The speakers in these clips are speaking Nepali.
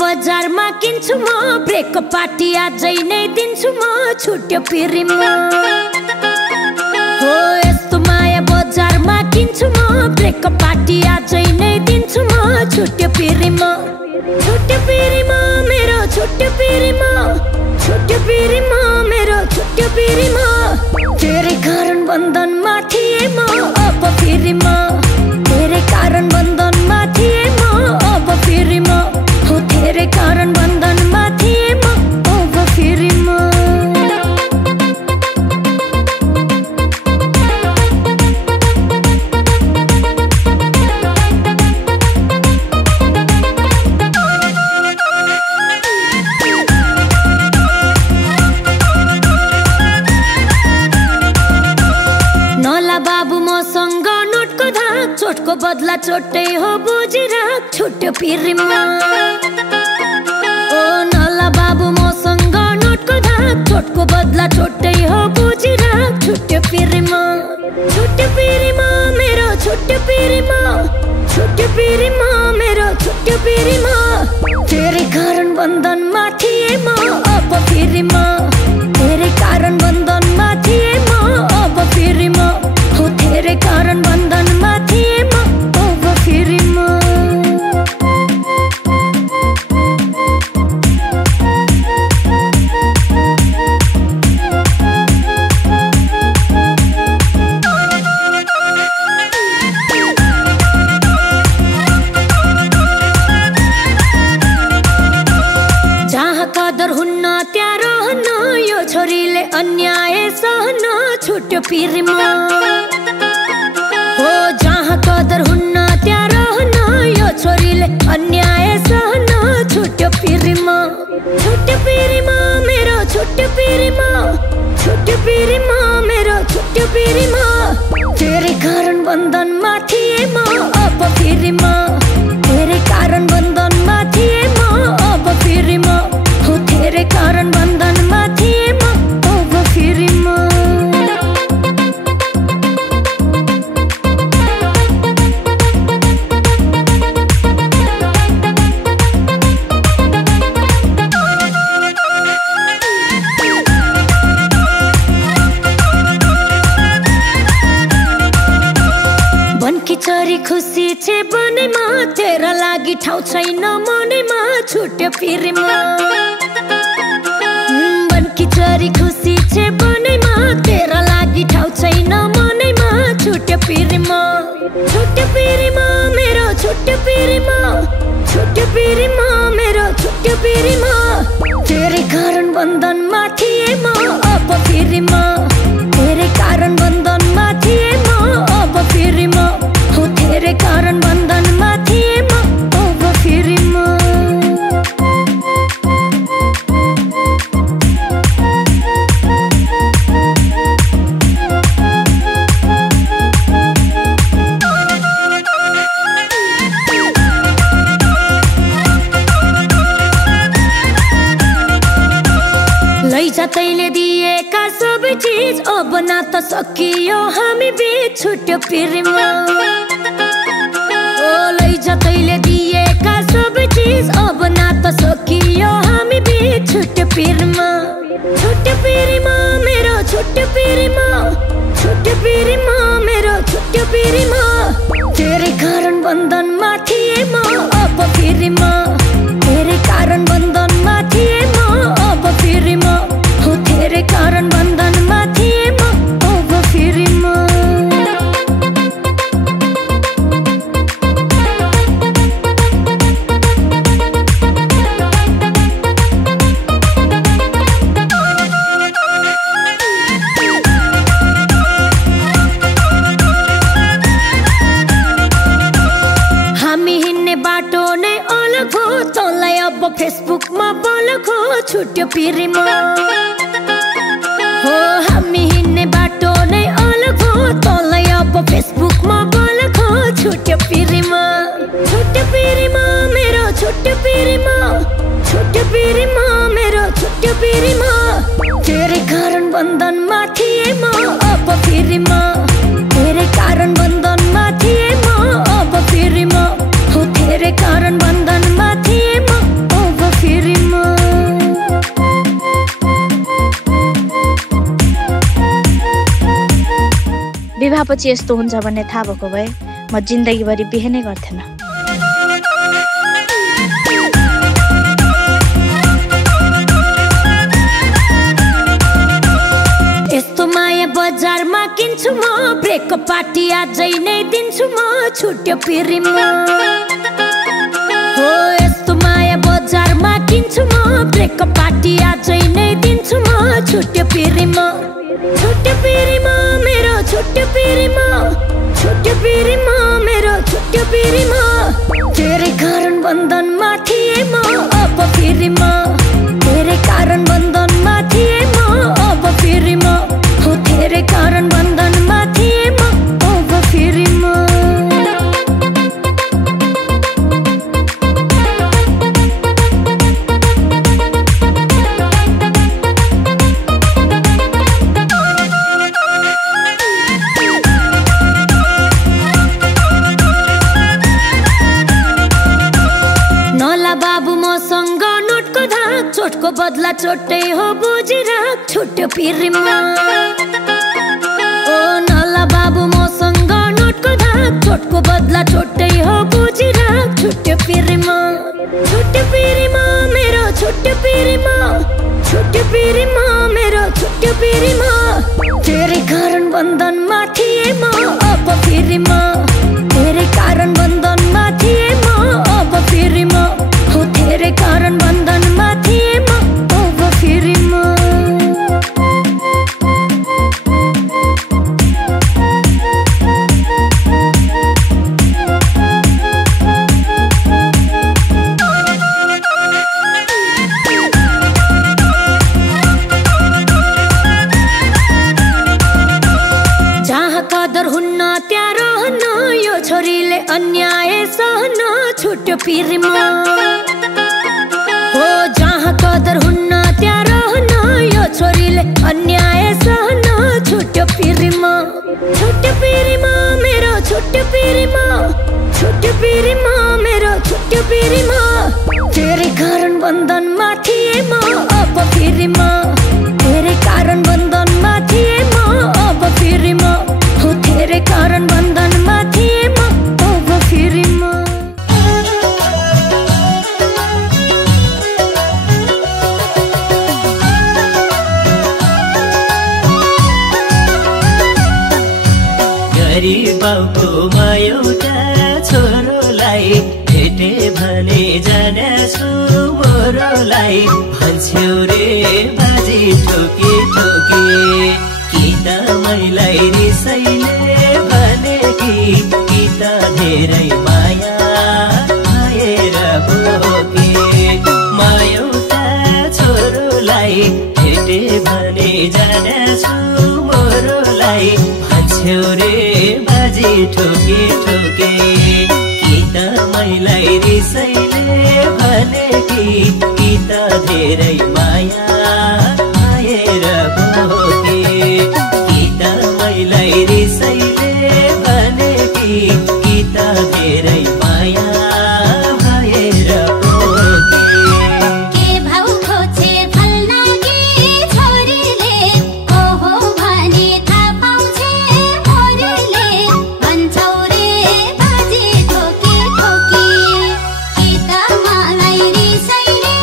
बजारमा किन्छु म ब्रेकअप पार्टी आजै नै दिन्छु म छुट्यो पिरिमा हो यस्तो माया बजारमा किन्छु म ब्रेकअप पार्टी आजै नै दिन्छु म छुट्यो पिरिमा मेरो छुट्यो पिरिमा मेरो छुट्यो पिरिमा तेरै कारण बन्धनमा थिए म अब पिरिमा तेरै कारण बन्धनमा थिए म अब पिरिमा हो तेरे कारण बन्धनमा थिए म अब फेरि म नला बाबु मसँग नोटको धाक चोटको बदला चोटै हो बुझिराख छुट्यो पिरिमा मसँग नोटको धाक चोटको बदला चोटै हो बुझिराख छुट्यो पिरिमा मेरो छुट्यो पिरिमा मेरो छुट्यो पिरिमा तेरै कारण बन्धनमा थिए म अब पिरिमा तेरै कारण बन्धनमा थिए म अब पिरिमा हो तेरै कारण बन्धनमा थिए म अब पिरिमा अन्याय सहन छुट्यो पिरिमा हो जहाँ कदर हुन्न त्यहाँ रहन यो छोरीले अन्याय सहन छुट्यो पिरिमा मेरो छुट्यो पिरिमा मेरो छुट्यो पिरिमा तेरै कारण बन्धनमा थिए म अब पिरिमा तेरै कारण बन्धनमा थिए म अब पिरिमा हो तेरै कारण बन्धनमा थिए म पिरिमा बनकी चरी खुसी छे बनेमा तेरा लागि ठाउँ छैन मनेमा छुट्यो पिरिमा बनकी चरी खुसी छे बनेमा तेरा लागि ठाउँ छैन मनैमा छुट्यो पिरिमा मेरो छुट्यो पिरिमा मेरो छुट्यो पिरिमा तेरै कारण बन्धनमा थिए म अब पिरिमा तेरै कारण बन्धनमा थिए म अब पिरिमा हो तेरै कारण बन्धनमा थिए म अब पिरिमा तैले दिएका सबै चीज अब नाता सकियो हामी बीच छुट्यो पिरिमा ओ लैजा तैले दिएका सबै चीज अब नाता सकियो हामी बीच छुट्यो पिरिमा मेरो छुट्यो पिरिमा मेरो छुट्यो पिरिमा तेरै कारण बन्धनमा थिए म अब पिरिमा तेरै कारण बन्धनमा थिए म अब पिरिमा हो तेरै कारण बन्धनमा थिए म अब पिरिमा हामी हिँड्ने बाटो नै अलग हो तँलाई अब फेसबुकमा बलक हो छुट्यो पिरिमा हो हामी हिँड्ने बाटो नै अलग हो तँलाई अब फेसबुकमा बलक हो छुट्यो पिरिमा मेरो छुट्यो पिरिमा मेरो छुट्यो पिरिमा तेरै विवाहपछि यस्तो हुन्छ भन्ने थाहा भएको भए म जिन्दगीभरि बिहे नै गर्थेन। यस्तो माया बजारमा किन्छु म, ब्रेकको पार्टी आजै नै दिन्छु म, छुट्यो पिरीमा। हो यस्तो माया बजारमा किन्छु म, ब्रेकको पार्टी आजै नै दिन्छु म, छुट्यो पिरीमा। छुट्यो पिरीमा मेरो छुट्यो पिरीमा, छुट्यो पिरीमा मेरो छुट्यो पिरीमा। तेरै कारण बन्धनमा थिए म अब पिरीमा, तेरै कारण बन्धनमा थिए म अब पिरीमा। हो तेरै कारण बन्धनमा थिए म अब पिरीमा। चोटको बदला चोटै हो बुझिराख, छुट्यो पिरीमा। ओ नला बाबु मसँग नोटको धाक, चोटको बदला चोटै हो बुझिराख, छुट्यो पिरीमा। छुट्यो पिरीमा मेरो छुट्यो पिरीमा, छुट्यो पिरीमा मेरो छुट्यो पिरीमा। तेरै कारण बन्धनमा थिए म अब पिरीमा, तेरै कारण बन्धनमा थिए म अब पिरीमा। हो तेरै कारण बन्धनमा थिए म अब पिरीमा। जहाँ कदर हुन्न त्यहाँ रहन, यो छोरीले अन्याय सहन, छुट्यो पिरीमा। हो जहाँ कदर हुन्न त्यहाँ रहन, यो छोरीले अन्याय सहन, छुट्यो पिरीमा। छुट्यो पिरीमा मेरो छुट्यो पिरीमा, छुट्यो पिरीमा मेरो छुट्यो पिरीमा। तेरै कारण बन्धनमा थिए म अब पिरीमा, तेरै कारण बन्धनमा थिए म अब पिरीमा। हो तेरै कारण बन्धनमा थिए म अब पिरीमा। बाउको म एउटा छोरोलाई भेटे भने जानेछु मोरोलाई, भन्छौ रे बाजी ठोके ठोके। कि त मैलाई रिसैले भने कि त धेरै माया आएर बोके। म एउटा छोरोलाई भेटे भने जानेछु मोरोलाई, भन्छौ रे बाजी ठोके ठोके। कि त मैलाई रिसैले भने कि त धेरै माया आएर बोके। कि त मैलाई रिसैले भने कि त धेरै माया आएर बोके। के भाउ खोजे फल्नाकी छोरीले, ओहो भनी थाहा पाउँछे मोरीले, भन्छौ रे बाजी ठोके ठोके। कि त मलाई रिसैले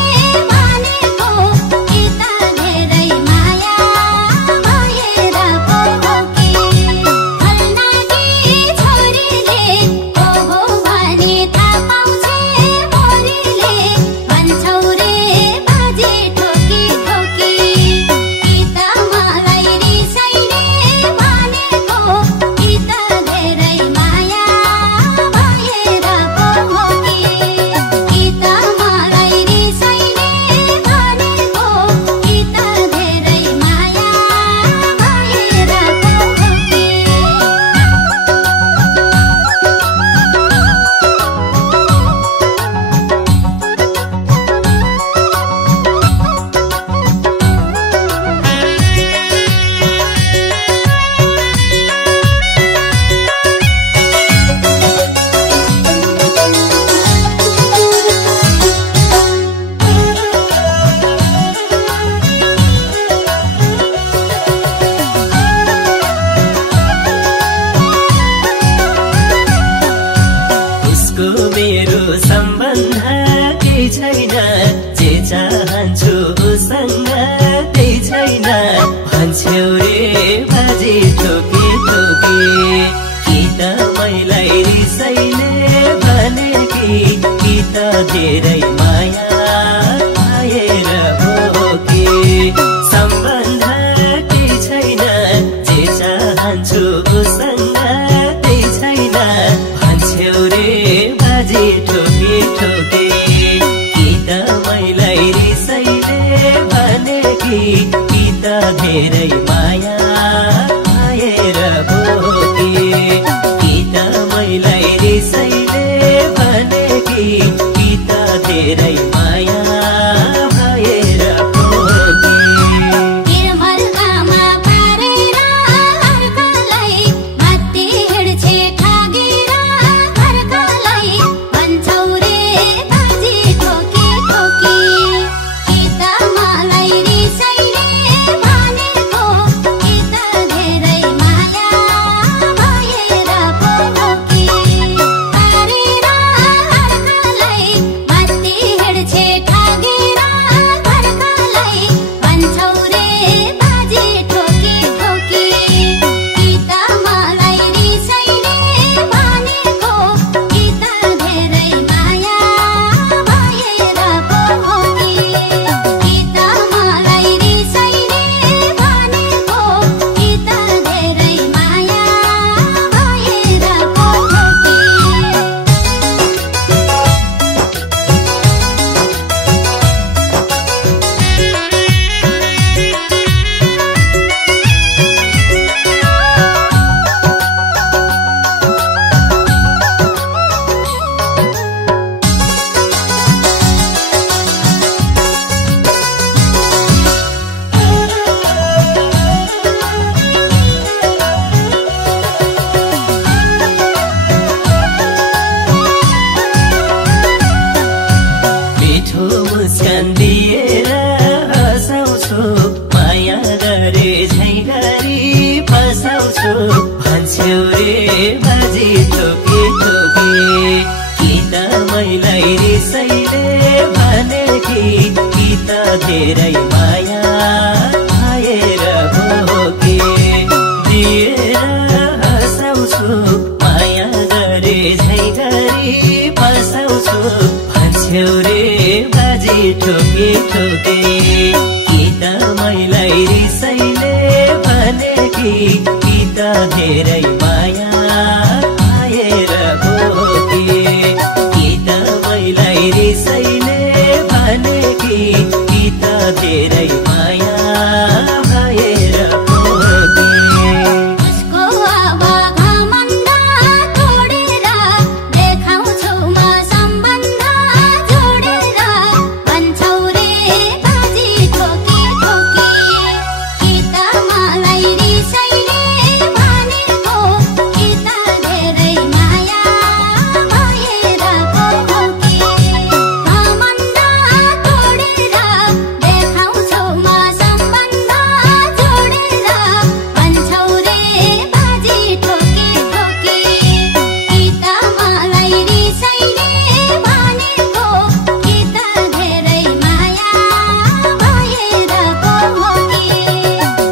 भनेको, कि छैन भन्छौ रे बाजी ठोके ठोके कि त मैलाई रिसैले भने कि त धेरै माया आएर भोके सम्बन्ध केही छैन जे चाहन्छु उसँग त्यही छैन भन्छौ रे बाजी ठोके ठोके कि त मैलाई रिसैले भने कि त धेरै माया आएर भोके कि त मैलाई रिसैले भने कि त धेरै माया भएर भोके निर्मलकामा पारेर अर्कालाई माथि हिँड्छे ठागेर अर्कालाई भन्छौ रे बाजी ठोके ठोके कि त मलाई रिसैले भनेको कि त धेरै माया भएर भोके पारेर अर्कालाई माथि हिँड्छे ठागेर अर्कालाई भन्छौ रे बाजी ठोके ठोके कि त मलाई रिसैले भनेको कि त धेरै माया भएर भोके कि त मलाई रिसैले भनेको कि त धेरै माया भएर मिठो मुस्कान दिएर हँसाउँछु माया गरे झै गरी फसाउँछु भन्छौ रे बाजी ठोके ठोके कि त मैलाई रिसैले भने कि त धेरै माया आएर भोके दिएर हँसाउँछु माया गरे झै गरी फसाउँछु भन्छौ रे बाजी ठोके ठोके कि त मैलाई रिसैले भने कि त धेरै माया आएर भोके कि त मैलाई रिसैले भने कि त धेरै माया भएर भोके उसको अब घमण्ड तोडेर देखाउँछु म सम्बन्ध जोडेर भन्छौ रे बाजी ठोके ठोके कि त मलाई रिसैले भनेको कि त धेरै माया भएर भोके घमण्ड तोडेर देखाउँछु म सम्बन्ध जोडेर भन्छौ रे बाजी ठोके ठोके कि त मलाई रिसैले भनेको कि त धेरै माया भएर भोके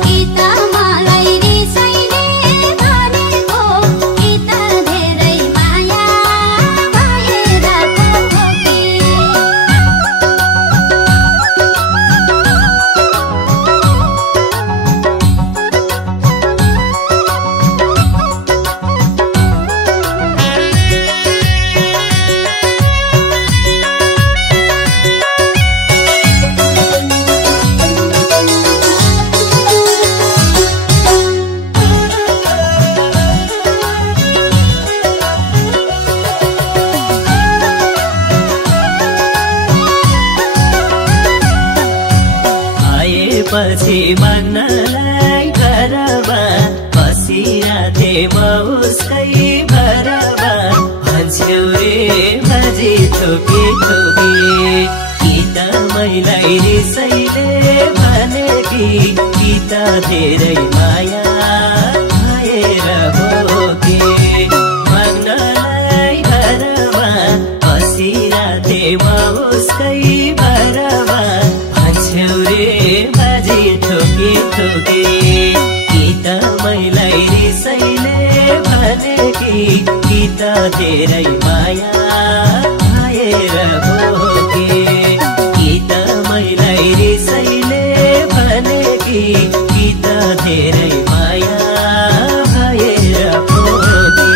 कि त मलाई रिसैले भनेको कि त धेरै माया आएपछि माग्नलाई घरमा बसिराथे म उसकै घरमा भन्छौ रे बाजी ठोके ठोके कि त मैलाई रिसैले भने कि त धेरै माया आएर भोके माग्नलाई घरमा बसिराथे म उसकै घरमा भन्छौ रे बाजी ठोके थोके कि त मैलाई रिसैले भने कि त धेरै माया भएर भोगे कि त मैलाई रिसैले भने कि त धेरै माया भएर भोगे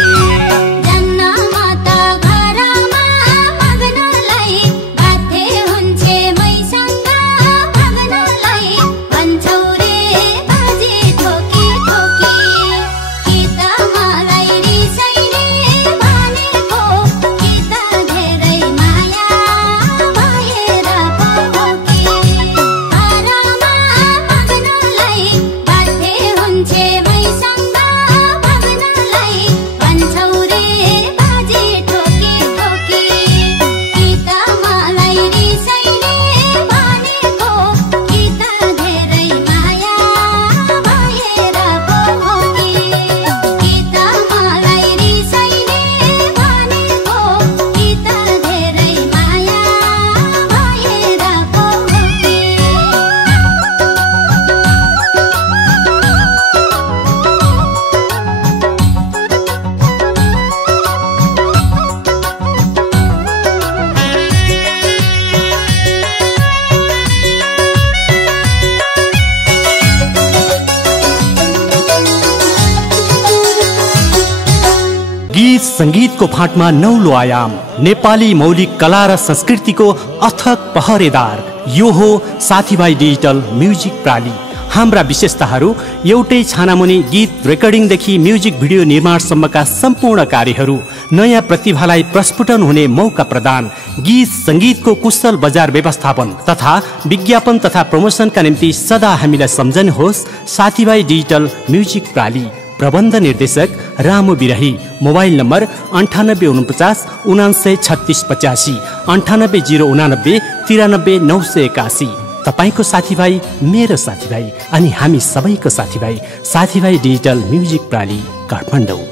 संगीतको फाँटमा नौलो आयाम नेपाली मौलिक कला र संस्कृतिको अथक पहरेदार यो हो साथीभाइ डिजिटल म्युजिक प्राली। हाम्रा विशेषताहरू एउटै छानामुनि गीत रेकर्डिङदेखि म्युजिक भिडियो निर्माणसम्मका सम्पूर्ण कार्यहरू, नयाँ प्रतिभालाई प्रस्फुटन हुने मौका प्रदान, गीत संगीतको कुशल बजार व्यवस्थापन तथा विज्ञापन तथा प्रमोसनका निम्ति सदा हामीलाई सम्झनुहोस् साथीभाइ डिजिटल म्युजिक प्राली। प्रबन्ध निर्देशक रामु बिरही। Mobile number 9849 993685 98 089 93 981। तपाईको साथीभाइ मेरो साथीभाइ अनि हामी सबैको साथीभाइ साथीभाइ डिजिटल म्युजिक प्राली काठमाडौँ।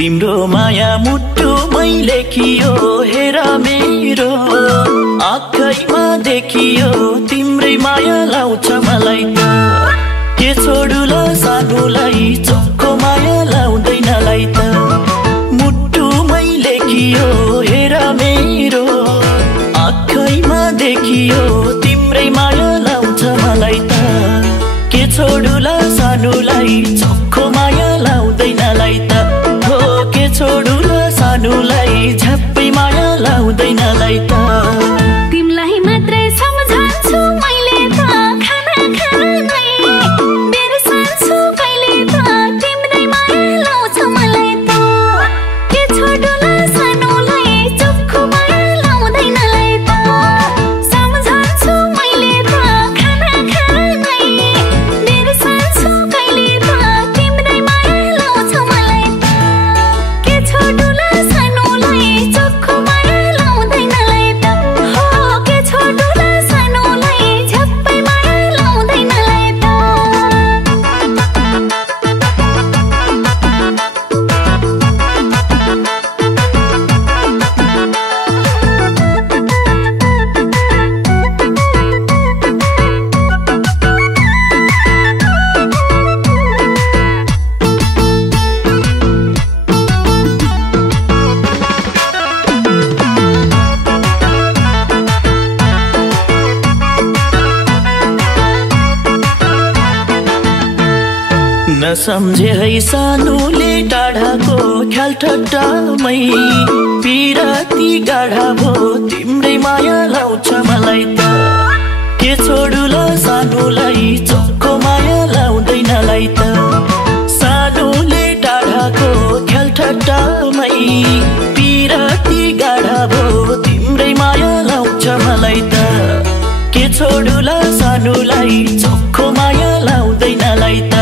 तिम्रो माया मुटु मैले कियो हेर मेरो आँखैमा देखियो तिम्रै माया लाउँछ मलाई त के छोडुला सानोलाई चोखो माया लाउँदैनलाई त मुटु मैले कियो हेर मेरो आँखैमा देखियो तिम्रै माया लाउँछ मलाई त के छोडुला सानोलाई चोखो माया लाउँदैनलाई त के छोडुला सानोलाई झप्पै माया लाउँदैनलाई त तिमीलाई मात्रै सम्झन्छु मैले त खाना खानै बिर्सन्छु कहिले त तिम्रै माया लाउँछ मलाई त के छोडुला सानोलाई चोखो माया लाउँदैनलाई त सम्झन्छु मैले त खाना खानै बिर्सन्छु कहिले त तिम्रै माया लाउँछ मलाई त छोडुला सानोलाई चोखो माया लाउँदैनलाई त हो के छोडुला सानोलाई झप्पै माया लाउँदैनलाई त नसम्झे है सानोले टाढाको ख्याल ठट्टामै पिराती गाढा भो तिम्रै माया लाउँछ मलाई त के छोडुला सानोलाई चोखो माया लाउँदैनलाई त सानोले टाढाको ख्याल ठट्टामै पिराती गाढा भो तिम्रै माया लाउँछ मलाई त के छोडुला सानोलाई चोखो माया लाउँदैनलाई त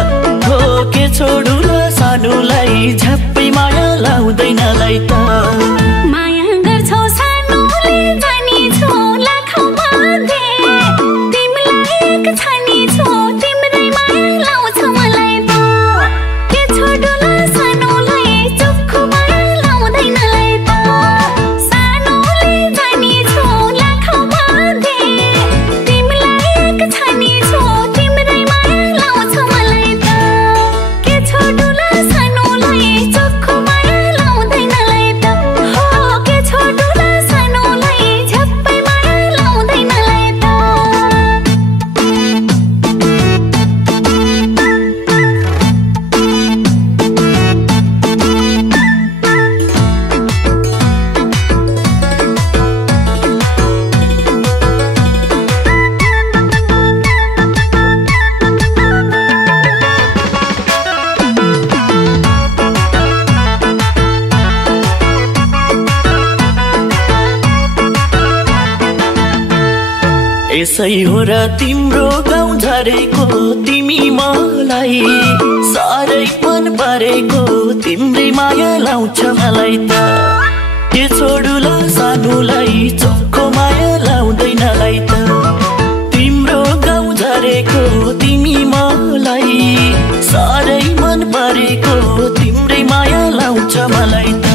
त्यसै हो र तिम्रो गाउँ झरेको तिमी मलाई साह्रै मन परेको तिम्रै माया लाउँछ मलाई त के छोडुला सानुलाई चोखो माया लाउँदैनलाई त तिम्रो गाउँ झरेको तिमी मलाई साह्रै मन परेको तिम्रै माया लाउँछ मलाई त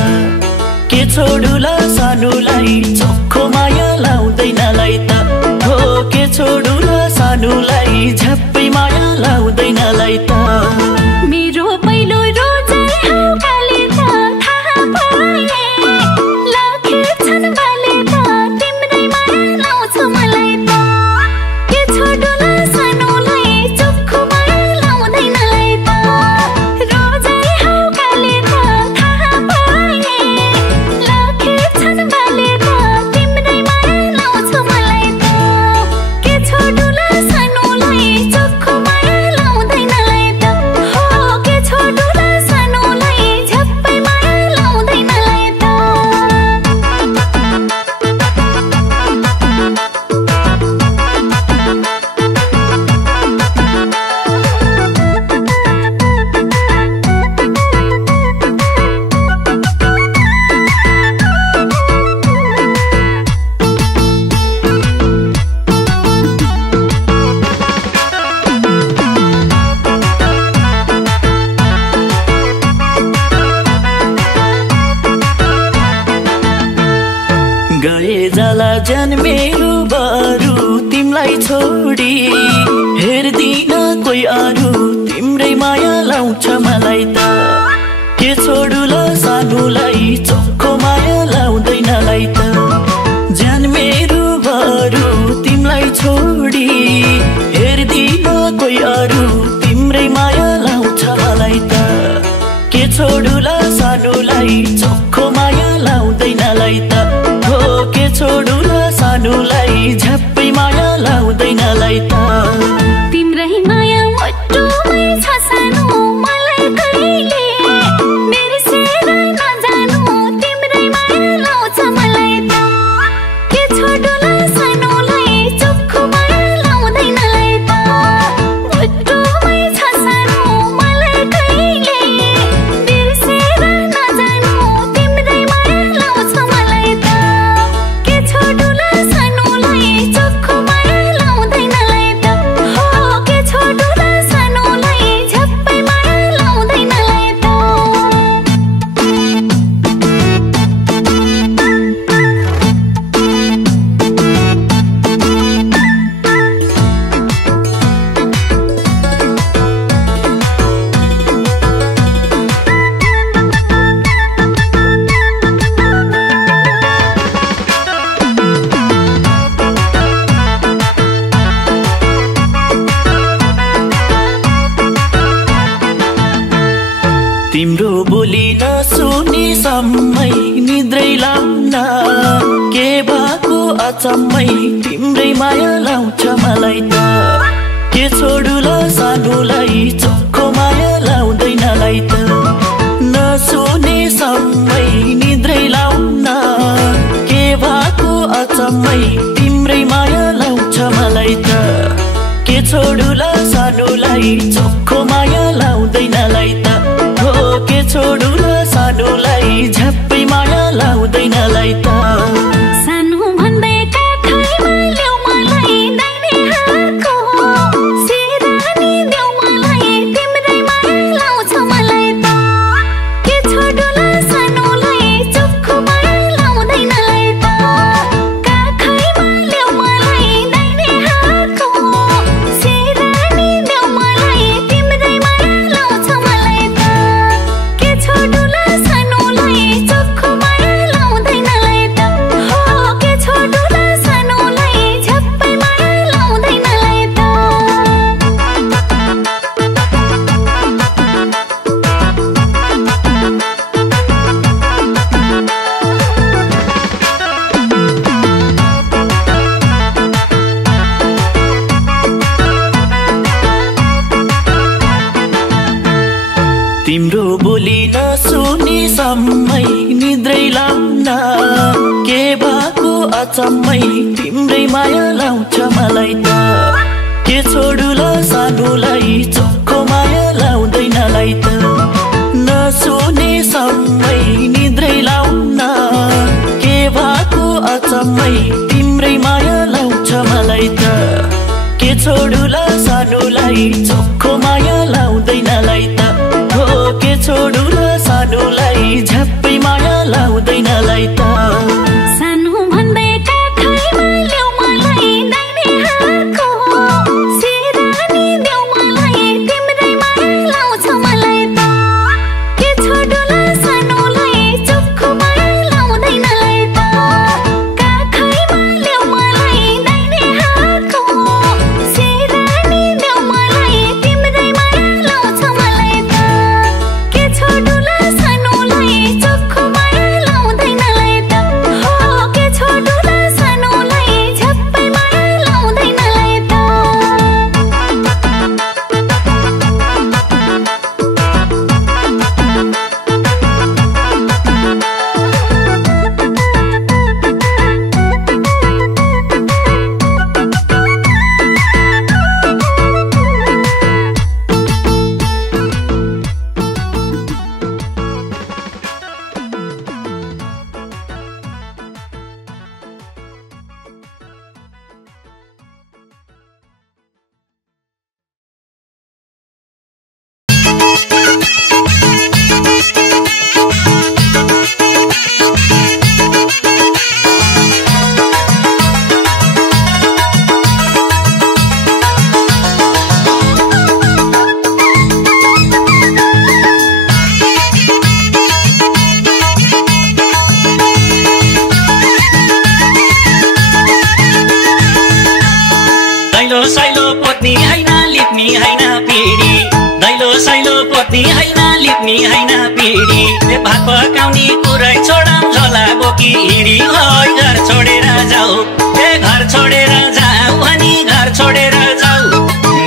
के छोडुला सानुलाई चोखो माया लाउँदैनलाई त हो के छोडुला सानुलाई झ्याप्पै माया लाउँदैनलाई त मेरो पहिलो रोजै हौकाले त थाहा पाए लखेर्छन् बाले त तिम्रै माया लाउँछ मलाई त के छोडुला सानुलाई चोखो माया लाउँदैनलाई त रोजै हौकाले त थाहा पाए लखेर्छन् बाले त तिम्रै माया लाउँछ मलाई त के छोडुला सानुलाई चोखो माया लाउँदैनलाई त हो के छोडुला सानुलाई झ्याप्पै माया लाउँदैनलाई त गए जाला जन्मेरो बरु तिमलाई छोडी हेर्दिन कोही अरू तिम्रै माया लाउँछ मलाई त के छोडुला सानुलाई चोखो माया लाउँदैनलाई त जन्मेरो बरु तिमलाई छोडी हेर्दिन कोही अरू तिम्रै माया लाउँछ मलाई त के छोडुला सानुलाई चोखो माया लाउँदैनलाई त हो के छोडुला सानुलाई झ्याप्पै माया लाउँदैनलाई त तिम्रै माया मुटुमै छ सानो मलाई कहिले बिर्सेर नजानु तिम्रै माया लाउँछ मलाई त के छोडुला सानुलाई चोखो माया लाउँदैनलाई त मुटुमै छ सानो मलाई कहिले बिर्सेर नजानु तिम्रै माया लाउँछ मलाई त के छोडुला सानुलाई चोखो माया लाउँदैनलाई त हो के छोडुला सानुलाई झ्याप्पै माया लाउँदैनलाई त तिम्रो बोली नसुनी सम्मै निद्रै लाउन के भएको अचम्मै तिम्रै माया लाउँछ मलाई त के छोडुला सानुलाई चोखो माया लाउँदैनलाई त नसुनी सम्मै निद्रै लाउन के भएको अचम्मै तिम्रै माया लाउँछ मलाई त के छोडुला सानुलाई चोखो माया लाउँदैनलाई त हो के छोडुला सानुलाई झ्याप्पै माया लाउँदैनलाई त सानो भन्दै काखैमा ल्याउ मलाई दाहिने हातको सिरानी देऊ मलाई तिम्रै माया लाउँछ मलाई त के छोडुला सानुलाई चोखो माया लाउँदैनलाई त काखैमा ल्याउ मलाई दाहिने हातको सिरानी देऊ मलाई तिम्रै माया लाउँछ मलाई त के छोडुला सानुलाई चोखो माया लाउँदैनलाई त हो के छोडुला सानुलाई झ्याप्पै माया लाउँदैनलाई त तिम्रो बोली नसुनी सम्मै निद्रै लाउन के भएको अचम्मै तिम्रै माया लाउँछ मलाई त के छोडुला सानोलाई चोखो माया लाउँदैनलाई त नसुने सम्मै निद्रै लाउन के भएको अचम्मै तिम्रै माया लाउँछ मलाई त के छोडुला सानोलाई चोखो माया लाउँदैनलाई त हो के छोडुला सानोलाई झ्याप्पै माया लाउँदैनलाई त सानो भन्दै काखैमा ल्याउ मलाई दाहिने हातको सिरानी देऊ मलाई तिम्रै माया लाउँछ मलाई त के छोडुला सानोलाई चोखो माया लाउँदैनलाई त काखैमा ल्याउ मलाई दाहिने हातको सिरानी देऊ मलाई तिम्रै माया लाउँछ मलाई त के छोडुला सानोलाई चोखो माया लाउँदैनलाई त हो के छोडुला सानोलाई झ्याप्पै माया लाउँदैनलाई त दैलो साइलो पोत्नी हैन लिप्नी हैन पिडी दैलो साइलो पोत्नी हैन लिप्नी हैन पिडी ए भात पकाउने कुरै छोडम झोला बोकी हिँडी होय घर छोडेर जाऊ ए घर छोडेर जाऊ अनि घर छोडेर जाऊ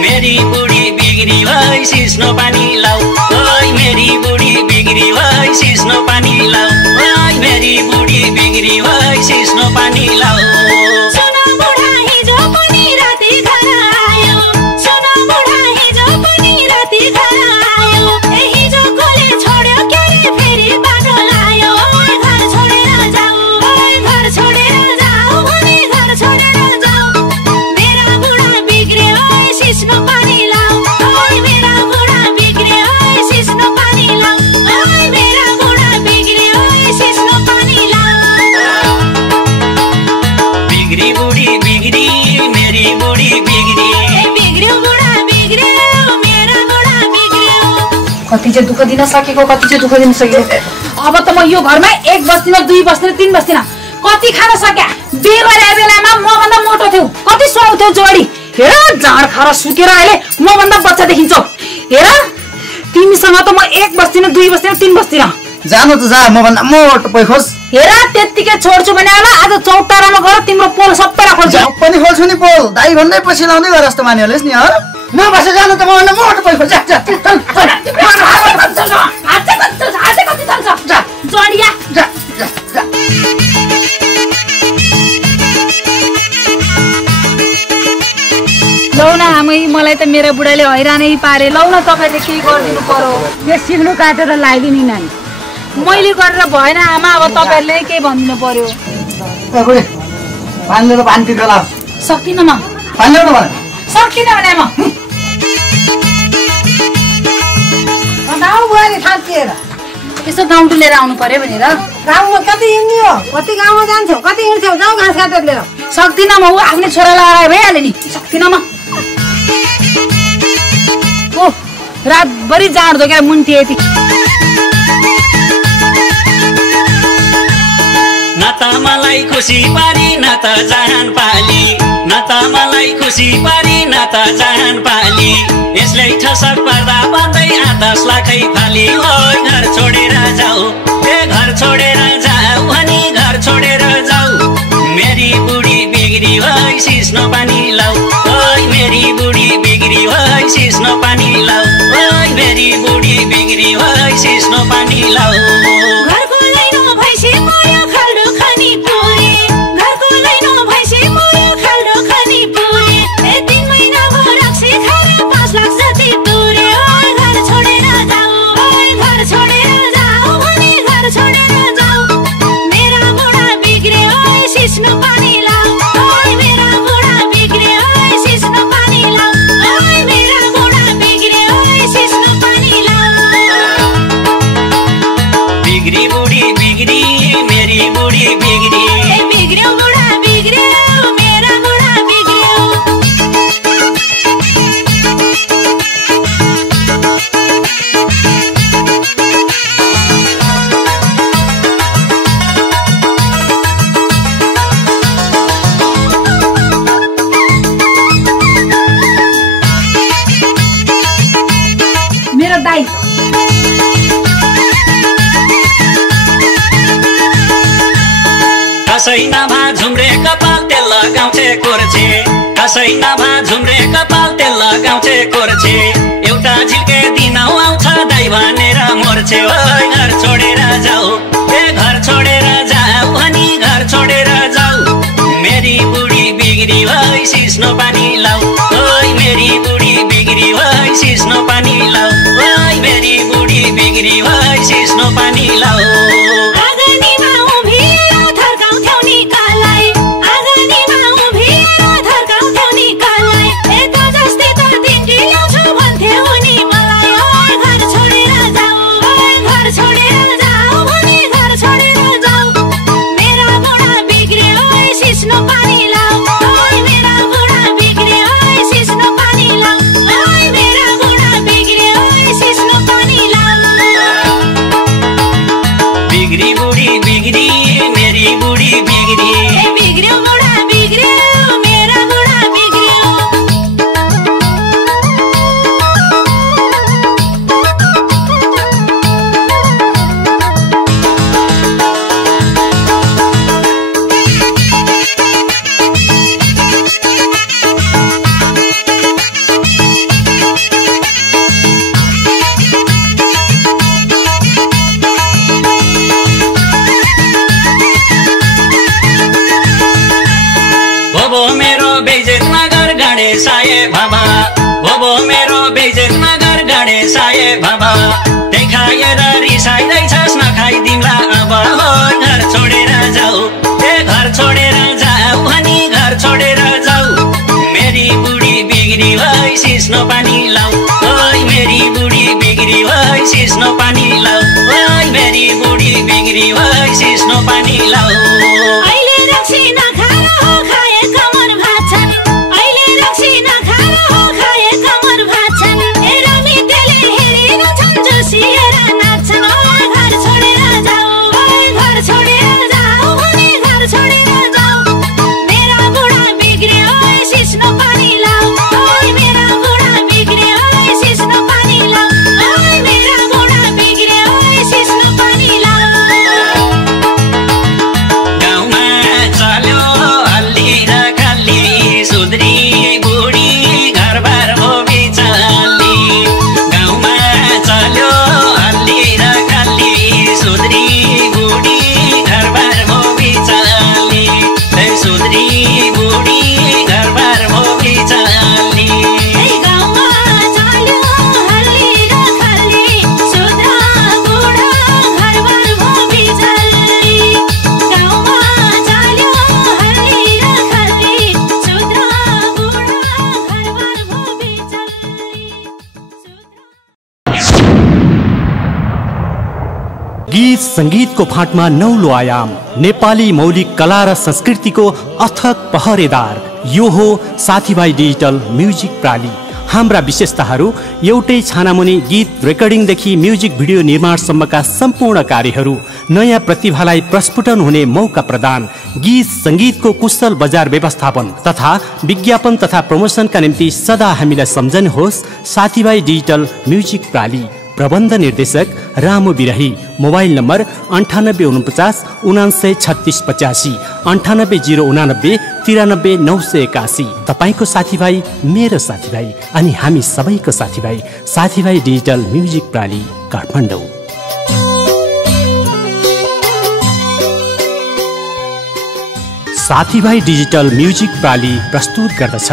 मेरी बुढी बिग्री भई सिस्नो पानी लाऊ ओइ मेरी बुढी बिग्री भई सिस्नो पानी लाऊ ओइ मेरी बुढी बिग्री भई सिस्नो पानी लाऊ सुनो बुढा हिजो पनि राति घर आयो सुनो बुढा हिजो पनि राति घर आयो ए हिजो कोले छोड्यो क्यारे फेरि बाटो लायो ओइ घर छोडेर जाऊ भने घर छोडेर जाऊ मेरा बुढा बिग्रियो ओइ सिस्नो पानी लाऊ ओइ मेरा बुढा बिग्रियो ओइ सिस्नो पानी लाऊ ओइ मेरा बुढा बिग्रियो ओइ सिस्नो पानी लाऊ बिग्री बुढी बिग्री मेरी बुढी बिग्री बिग्रियो बुढा बिग्रियो मेरा बुढा बिग्रियो कति चाहिँ दुःख दिन सकेको कति चाहिँ दुःख दिन सकेको अब त म यो घरमा 1 बस्दिन 2 बस्दिन 3 बस्दिन कति खान सक्या बिहे गरे बेलामा म भन्दा मोटो थियौ कति सुहाउँथ्यौ जोडी हेर जाँड खाएर सुकेर अहिले म भन्दा बच्चा देखिन्छौ हेर तिमीसँग त म 1 बस्दिन 2 बस्दिन 3 बस्दिन जानु त जा म भन्दा मोटो पै खोज हेर त्यतिकै छोड्छु भने होला आज चौतारामा गएर तिम्रो पोल सबैलाई खोल्छु पनि खोल्छु नि पोल दाइ भन्दै पछि लाउँदै गरे जस्तो मानिहालेस् नि हर म बसे जानु त म भन्दा मोटो पै खोज जा जोडिया जा जा जा लौ न आमै मलाई त मेरो बुढाले हैरानै पारे लौ न तपाईले केही गरिदिनु पर्यो यो सिक्नु काटेर लगाइदिनु नानी मैले गरेर भएन आमा अब तपाईहरुले केही भनिदिनु पर्यो ए बुढी पानी लिएर पानी तिर्न लाऊ सक्दिन म पानी ल्याउन भने सक्दिन भने म गाउँ बुहारी थाल्किएर यसो गाउँटु लिएर आउनु पर्यो भनेर गाउँमा कति हिँड्ने हो कति गाउँमा जान्छौ कति हिँड्छौ जाऊ घाँस काटेर लिएर सक्दिन म ऊ आफ्नै छोरा लगाएर भइहाल्यो नि सक्दिन म ओ रातभरि जाँड क्या मुन्टी यति न त मलाई खुसी पारी न त जान पाली न त मलाई खुसी पारी न त जान पाली यसले ठसक पर्दा पर्दै 8-10 लाखै फाली ओइ घर छोडेर जाऊ ए घर छोडेर जाऊ अनि घर छोडेर जाऊ मेरी बुढी बिग्री भई सिस्नो पानी लाऊ ओइ मेरी बुढी बिग्री भई सिस्नो पानी लाऊ ओइ मेरी बुढी बिग्री भई सिस्नो पानी लाऊ घरको लैनो भैँसी मर्यो खाल्डो खानी पोरे घरको बिग्री बुढी बिग्री मेरी बुढी बिग्री बिग्रियो बुढा बिग्रियो मेरा बुढा बिग्रियो मेरो दाइ कसै नभा झुम्रे कपाल तेल लगाउँथे कोर्छे कसै नभा झुम्रे कपाल तेल लगाउँथे कोर्छे एउटा झिल्के दिन आउँछ दाइ भनेर मोर्छे ओइ घर छोडेर जाऊ ए घर छोडेर जाऊ भनी घर छोडेर जाऊ मेरी बुढी बिग्री भई सिस्नो पानी लाऊ ओइ मेरी बुढी बिग्री भई सिस्नो पानी लाऊ ओइ मेरी बुढी बिग्री भई सिस्नो पानी लाऊ आँगनीमा उभिएर थर्काउँथ्यौ नि कालाई आँगनीमा उभिएर थर्काउँथ्यौ नि कालाई यता जस्तै त तिनकी ल्याउँछु भन्थ्यौ नि मलाई ओइ घर छोडेर जाऊ ओइ घर छोडेर जाऊ भनी घर छोडेर जाऊ मेरा बुढा बिग्रियो ओइ सिस्नो पानी लाऊ ओइ मेरा बुढा बिग्रियो ओइ सिस्नो पानी लाऊ ओइ मेरा बुढा बिग्रियो ओइ सिस्नो पानी लाऊ बिग्री बुढी बिग्री मेरी बुढी बिग्री बिग्रियो बुढा बिग्रियो मेरा बुढा बिग्रियो बोबो मेरो बेइज्जत नगर गाडे साए बाबा बोबो मेरो बेइज्जत नगर गाडे साए बाबा देखाएर रिसाइदैछस् नखाइदिउँला अब हो घर छोडेर जाऊ ए घर छोडेर जाऊ भनी घर छोडेर जाऊ मेरी बुढी बिग्री भई सिस्नो पानी लाऊ ओइ मेरी बुढी बिग्री भई सिस्नो पानी लाऊ ओइ मेरी बुढी बिग्री भई सिस्नो पानी लाऊ अहिले रक्सी नखाएर हो खाए कमर भाछन् अहिले रक्सी नखाएर हो खाए कमर भाछन् ए रमितेले हेरिरहन्छन् जोसिएर नाच्छन् ओइ घर छोडेर जाऊ ओइ घर छोडेर जाऊ भनी घर छोडेर जाऊ मेरा बुढा बिग्रियो ओइ सिस्नो पानी लाऊ ओइ मेरा बुढा बिग्रियो ओइ सिस्नो पानी लाऊ ओइ मेरा बुढा बिग्रियो ओइ सिस्नो पानी लाऊ गाउँमा चल्यो हल्ली र खल्ली सुध्री बुढी घरबार हो बिचाली गाउँमा चल्यो हल्ली र खल्ली सुध्री बुढी घरबार हो बिचाली सुध्री बुढी घरबार हो बिचाली गाउँमा चल्यो हल्ली र खल्ली सुध्रा बुढा घरबार भो बिचाली गाउँमा चल्यो हल्ली र खल्ली सुध्रा बुढा घरबार भो बिचाली गीत संगीतको फाँटमा नौलो आयाम नेपाली मौलिक कला र संस्कृतिको अथक पहरेदार यो हो साथीभाइ डिजिटल म्युजिक प्राली। हाम्रा विशेषताहरू एउटै छानामुनि गीत रेकर्डिङदेखि म्युजिक भिडियो निर्माणसम्मका सम्पूर्ण कार्यहरू, नयाँ प्रतिभालाई प्रस्फुटन हुने मौका प्रदान, गीत संगीतको कुशल बजार व्यवस्थापन तथा विज्ञापन तथा प्रमोसनका निम्ति सदा हामीलाई सम्झनुहोस् साथीभाइ डिजिटल म्युजिक प्राली। प्रबन्ध निर्देशक रामु बिरही। Mobile number 9849 99 36 85 98 089 981। तपाईको साथीभाइ मेरो साथीभाइ अनि हामी सबैको साथीभाइ साथीभाइ डिजिटल म्युजिक प्राली काठमाडौँ। साथीभाइ डिजिटल म्युजिक प्राली प्रस्तुत गर्दछ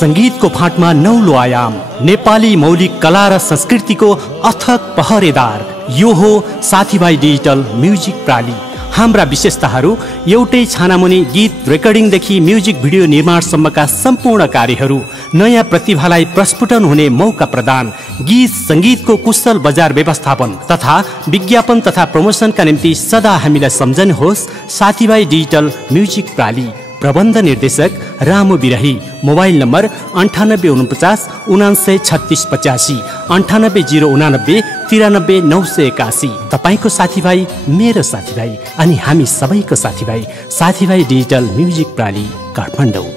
संगीतको फाँटमा नौलो आयाम, नेपाली मौलिक कला र संस्कृतिको अथक पहरेदार यो हो साथीभाइ डिजिटल म्युजिक प्राली। हाम्रा विशेषताहरू एउटै छानामुनि गीत रेकर्डिङदेखि म्युजिक भिडियो निर्माणसम्मका सम्पूर्ण कार्यहरू, नयाँ प्रतिभालाई प्रस्फुटन हुने मौका प्रदान, गीत संगीतको कुशल बजार व्यवस्थापन तथा विज्ञापन तथा प्रमोसनका निम्ति सदा हामीलाई सम्झनुहोस् साथीभाइ डिजिटल म्युजिक प्राली। प्रबन्ध निर्देशक रामु बिरही। Mobile number 9849 99 36 85 98 089 93 981। तपाईको साथीभाइ मेरो साथीभाइ अनि हामी सबैको साथीभाइ साथीभाइ डिजिटल म्युजिक प्राली काठमाडौँ।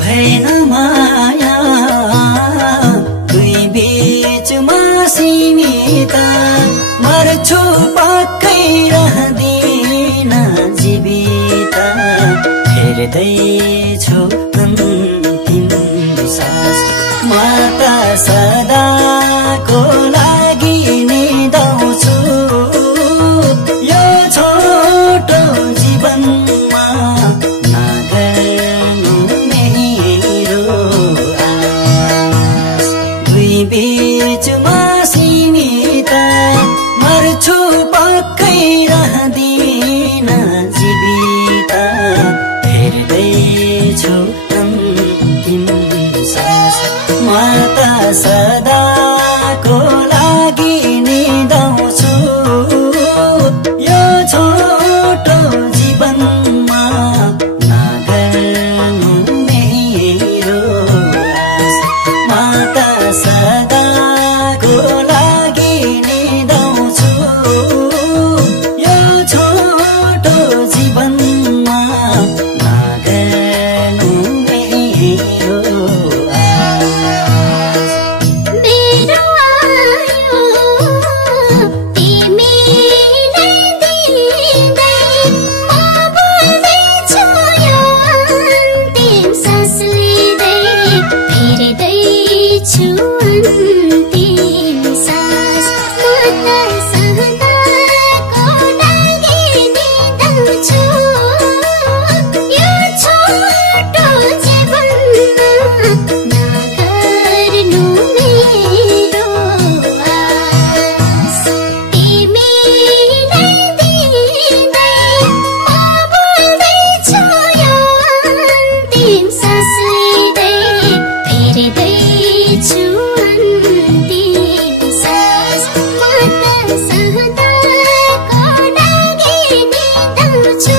भएन माया दुई बीचमा सीमित, मर्छु पक्कै रहदिन जीवित, हेर्दैछु अन्तिम सास, म त सदाको लागि निदाउँछु यो छोटो जीवनमा, नगर्नु मेरो आस, दुई बीचमा सीमित, मर्छु पक्कै रहदिन जीवित, हेर्दैछु अन्तिम सास, म त सदाको लागि निदाउँछु यो छोटो जीवनमा, नगर्नु मेरो आस, म त सदाको लागि निदाउँछु यो छोटो जीवनमा, नगर्नु मेरो आस। मेरो आयो तिमीलाई दिँदै, म बोल्दैछु यो अन्तिम सास लिँदै, फेर्दैछु अन्तिम सास, म त सदाको लागि निदाउँछु यो छोटो जीवनमा, नगर्नु मेरो आस। तिमीलाई दिँदै, म बोल्दैछु यो अन्तिम सास लिँदै, फेर्दैछु अन्तिम सास, म त सदाको लागि निदाउँछु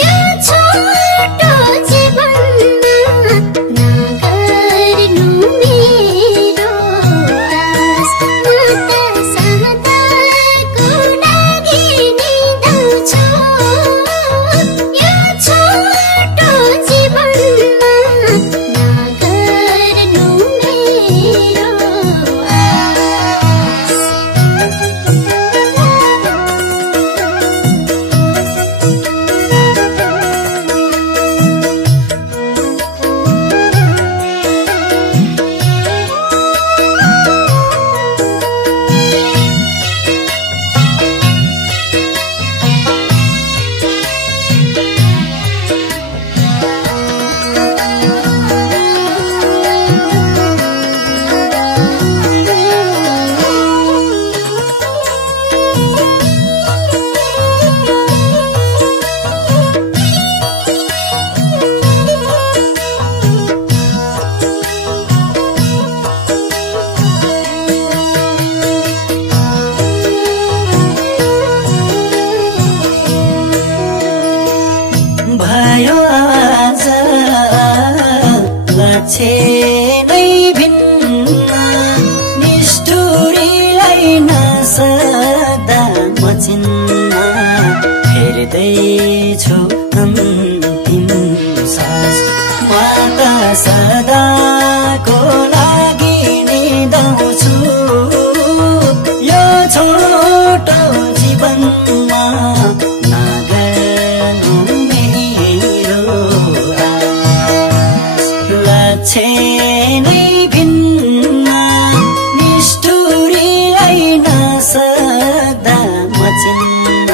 यो छोटो जीवनमा, नगर्नु मेरो आस, म त सदाको लागि निदाउँछु यो छोटो जीवनमा, नगर्नु मेरो भयो आज लक्ष्य नै भिन्न, निष्ठुरीलाई नसक्दा म चिन्न, हेर्दैछु अन्तिम सास, म त सदाको लागि निदाउँछु यो छोटो जीवनमा, नगर्नु मेरो आस। लक्ष्य नै भिन्न, निष्ठुरीलाई नसक्दा म चिन्न,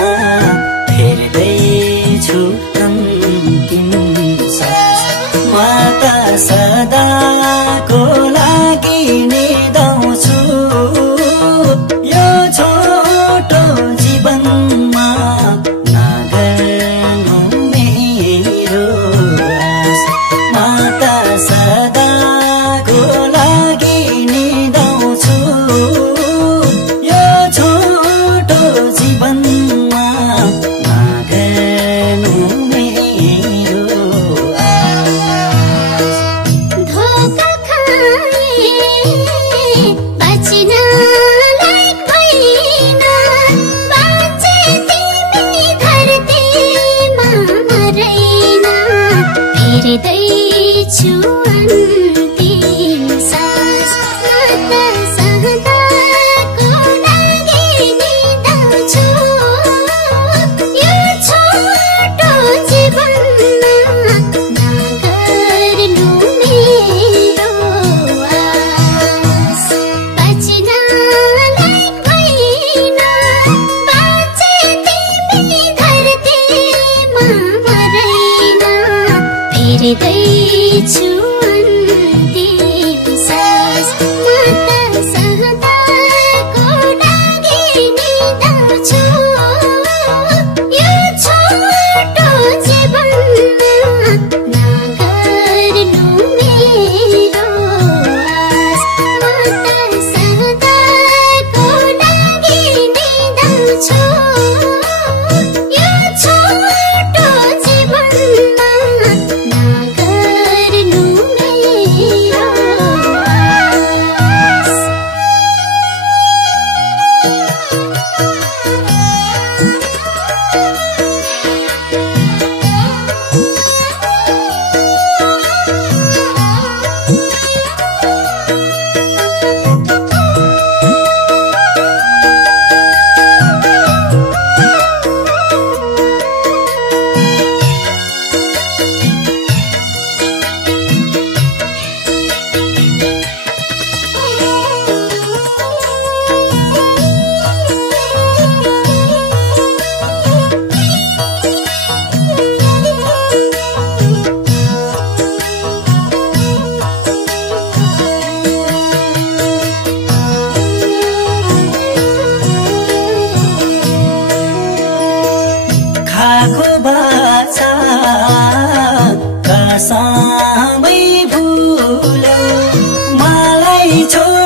छोड